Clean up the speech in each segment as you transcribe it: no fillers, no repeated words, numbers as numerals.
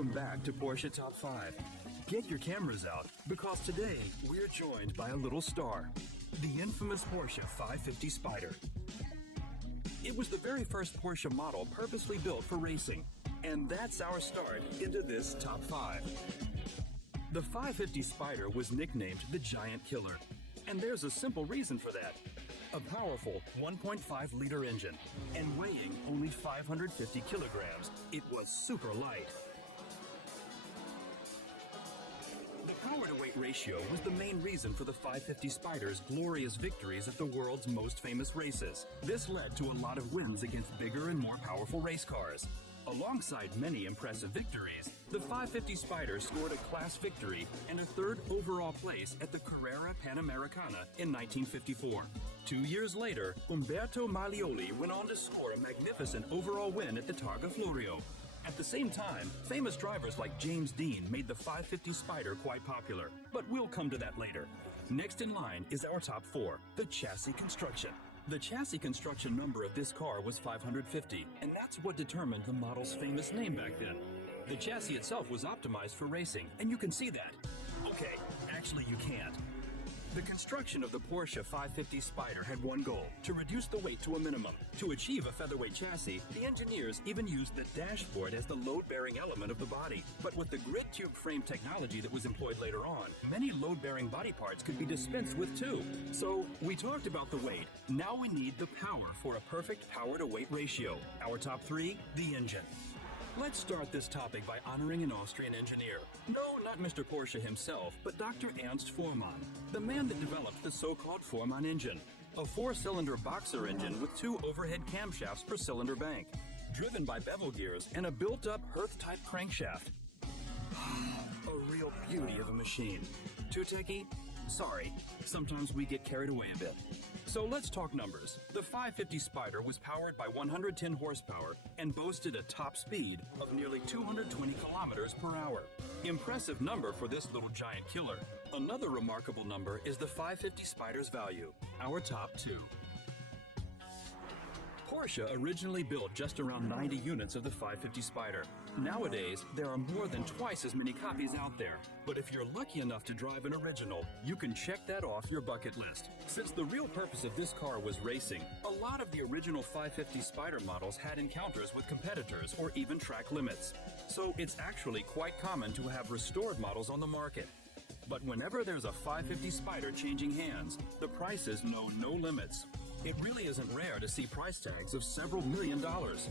Welcome back to Porsche Top 5. Get your cameras out, because today we're joined by a little star, the infamous Porsche 550 Spyder. It was the very first Porsche model purposely built for racing, and that's our start into this Top 5. The 550 Spyder was nicknamed the Giant Killer, and there's a simple reason for that. A powerful 1.5-liter engine, and weighing only 550 kilograms, it was super light. The power-to-weight ratio was the main reason for the 550 Spyder's glorious victories at the world's most famous races. This led to a lot of wins against bigger and more powerful race cars. Alongside many impressive victories, the 550 Spyder scored a class victory and a third overall place at the Carrera Panamericana in 1954. 2 years later, Umberto Maglioli went on to score a magnificent overall win at the Targa Florio. At the same time, famous drivers like James Dean made the 550 Spyder quite popular, but we'll come to that later. Next in line is our top 4, the chassis construction. The chassis construction number of this car was 550, and that's what determined the model's famous name back then. The chassis itself was optimized for racing, and you can see that. Okay, actually you can't. The construction of the Porsche 550 Spyder had one goal: to reduce the weight to a minimum. To achieve a featherweight chassis, the engineers even used the dashboard as the load-bearing element of the body. But with the grid tube frame technology that was employed later on, many load-bearing body parts could be dispensed with too. So, we talked about the weight. Now we need the power for a perfect power-to-weight ratio. Our top 3, the engine. Let's start this topic by honoring an Austrian engineer. No, not Mr. Porsche himself, but Dr. Ernst Fuhrmann, the man that developed the so-called Fuhrmann engine, a 4-cylinder boxer engine with 2 overhead camshafts per cylinder bank, driven by bevel gears and a built-up Hearth-type crankshaft. A real beauty of a machine. Too techy? Sorry, sometimes we get carried away a bit. So let's talk numbers. The 550 Spyder was powered by 110 horsepower and boasted a top speed of nearly 220 kilometers per hour. Impressive number for this little giant killer. Another remarkable number is the 550 Spyder's value, our top 2. Porsche originally built just around 90 units of the 550 Spyder. Nowadays, there are more than twice as many copies out there. But if you're lucky enough to drive an original, you can check that off your bucket list. Since the real purpose of this car was racing, a lot of the original 550 Spyder models had encounters with competitors or even track limits. So it's actually quite common to have restored models on the market. But whenever there's a 550 Spyder changing hands, the prices know no limits. It really isn't rare to see price tags of several $1,000,000.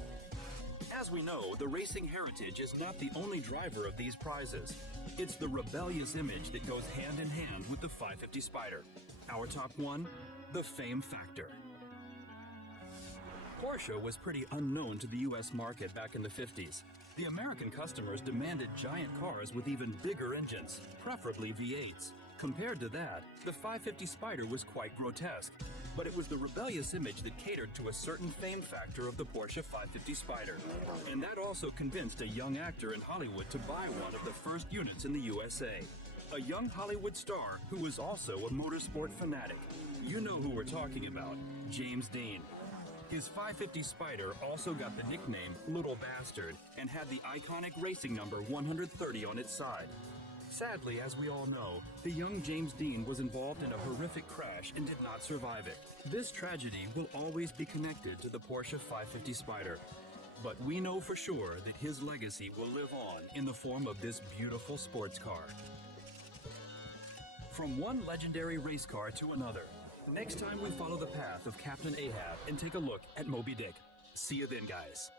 As we know, the racing heritage is not the only driver of these prizes. It's the rebellious image that goes hand in hand with the 550 Spyder. Our top 1, the fame factor. Porsche was pretty unknown to the US market back in the 50s. The American customers demanded giant cars with even bigger engines, preferably V8s. Compared to that, the 550 Spyder was quite grotesque. But it was the rebellious image that catered to a certain fame factor of the Porsche 550 Spyder. And that also convinced a young actor in Hollywood to buy one of the first units in the USA. A young Hollywood star who was also a motorsport fanatic. You know who we're talking about, James Dean. His 550 Spyder also got the nickname Little Bastard and had the iconic racing number 130 on its side. Sadly, as we all know, the young James Dean was involved in a horrific crash and did not survive it. This tragedy will always be connected to the Porsche 550 Spyder. But we know for sure that his legacy will live on in the form of this beautiful sports car. From one legendary race car to another, next time we follow the path of Captain Ahab and take a look at Moby Dick. See you then, guys.